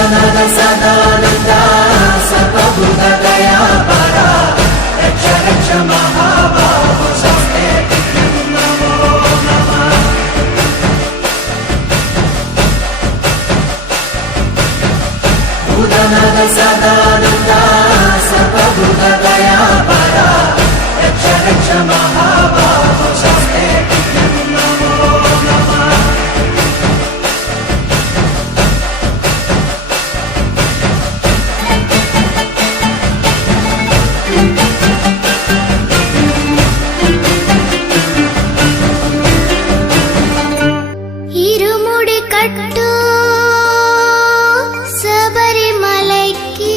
भूतनाथ सदानन्द सर्वभूत दयापरा रक्ष रक्ष महाबाहो शस्ते नमो नमः। भूतनाथ सदानन्द सर्वभूत दयापरा रक्ष रक्ष महाबाहो शस्ते नमो नमः। ఇరుముడి కట్టు శబరిమలైకి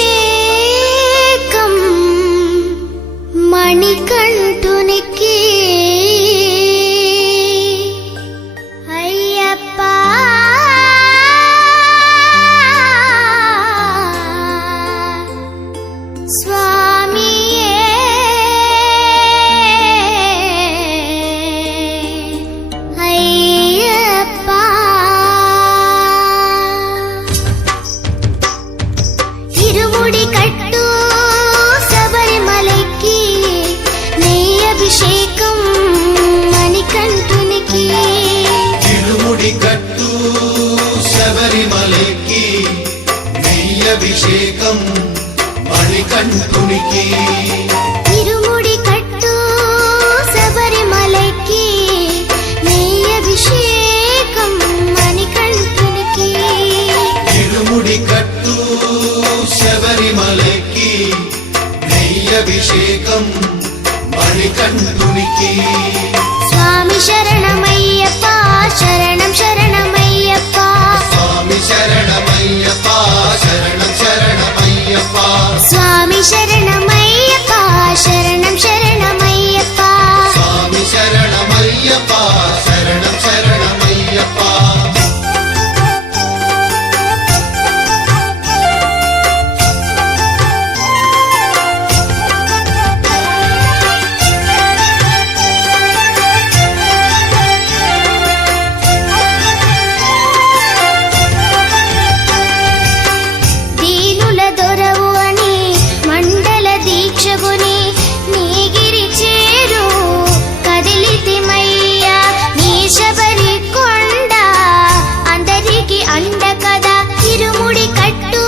నెయ్యభిషేకం మణికంఠునికి అయ్యప్ప స్వామియే అయ్యప్ప ఇరుముడి కట్టు శబరిమలైకి నెయ్యభిషేకం మణికంఠునికి తిరుముడి కట్టు శబరిమలైకి నెయ్యభిషేకం మణికంఠునికి ఇరుముడి కట్టు శబరిమలైకి నెయ్యభిషేకం మణికంఠునికి తిరుముడి కట్టు శబరిమలైకి నెయ్యభిషేకం మణికంఠునికి స్వామి శరణమయ్యప్ప శరణం శరణమయ్యప్ప స్వామి శరణమయ్యప్ప శరణం శరణమయ్యప్ప స్వామి శరణమయ్యప్ప శరణం శరణమయ్యప్ప స్వామి శరణమయ్యప్ప శరణం శరణమయ్యప్ప దీనుల దొరవు అని మండల దీక్షగుని నీగిరి చేరు కదిలితిమయ్యా నీ శబరి కొండ అందరికి అండ కదా ఇరుముడి కట్టు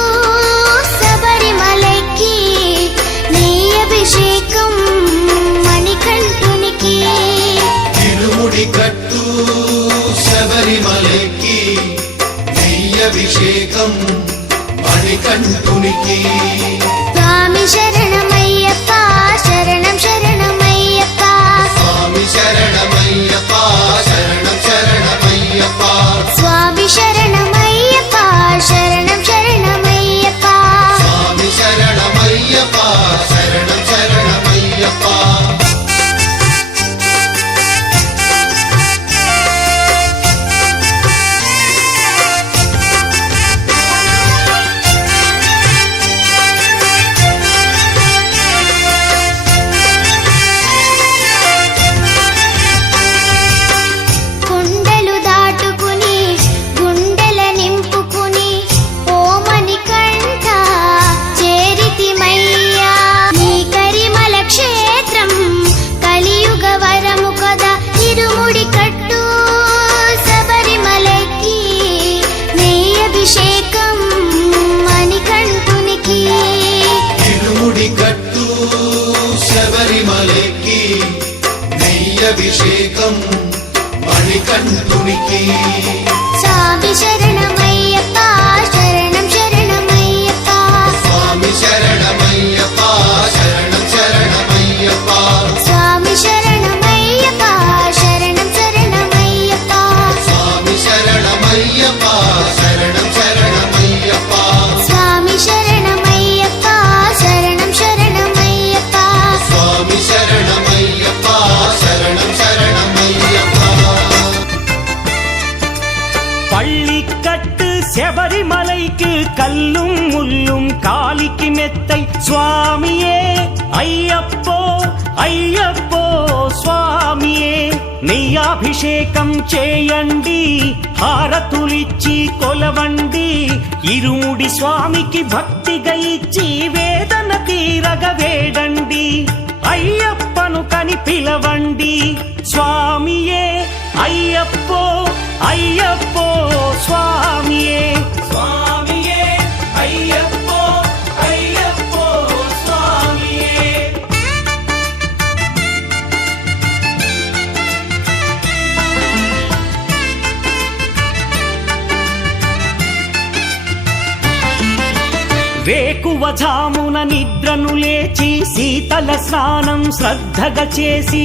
శబరిమలైకి నెయ్యభిషేకం మణికంఠునికి తిరుముడి కట్టు శబరిమలైకి నెయ్యభిషేకం మణికంఠునికి స్వామి శరణమయ్యప్ప శరణం శరణమయ్యప్ప స్వామి శరణమయ్యప్ప శరణం శరణమయ్యప్ప స్వామి శరణమయ్యప్ప శరణం శరణమయ్యప్ప స్వామి శరణమయ్యప్ప శరణం శరణమయ్యప్ప కొండలు దాటుకుని గుండెల నింపుకుని ఓమని కంఠ చేరితిమయ్యా నీ కరిమల క్షేత్రం కలియుగ వరము కదా ఇరుముడి కట్టు శబరిమలైకి నెయ్యభిషేకం మణికంఠునికి తిరుముడి కట్టు శబరిమలైకి నెయ్యభిషేకం మణికంఠునికి స్వామి శరణమయ్యప్ప శరణం శరణమయ్యప్ప స్వామి శరణమయ్యప్ప శరణం శరణమయ్యప్ప స్వామి శరణమయ్యప్ప శరణం శరణమయ్యప్ప స్వామి శరణమయ్యప్ప శరణం శరణమయ్యప్ప స్వామి శరణమయ్యప్ప శరణం శరణమయ్యప్ప స్వామి శరణమయ్యప్ప శరణం శరణమయ్యప్ప பள்ளிக்கட்டு శబరిమலைக்கு கல்லும் முள்ளும் காலிக்கு மெத்தை சுவாமியே ஐயப்போ ஐயப்போ சுவாமியே నెయ్యాభిషేకం చేయండి హారతులిచ్చి కొలవండి ఇరుముడి స్వామికి భక్తిగా ఇచ్చి వేదన తీరగ వేడండి అయ్యప్పను కని పిలవండి స్వామియే అయ్యప్పో అయ్యప్పో స్వామియే స్వామియే అయ్యప్పో అయ్యప్పో స్వామియే వేకువజామున నిద్రను లేచి శీతల స్నానం శ్రద్ధగా చేసి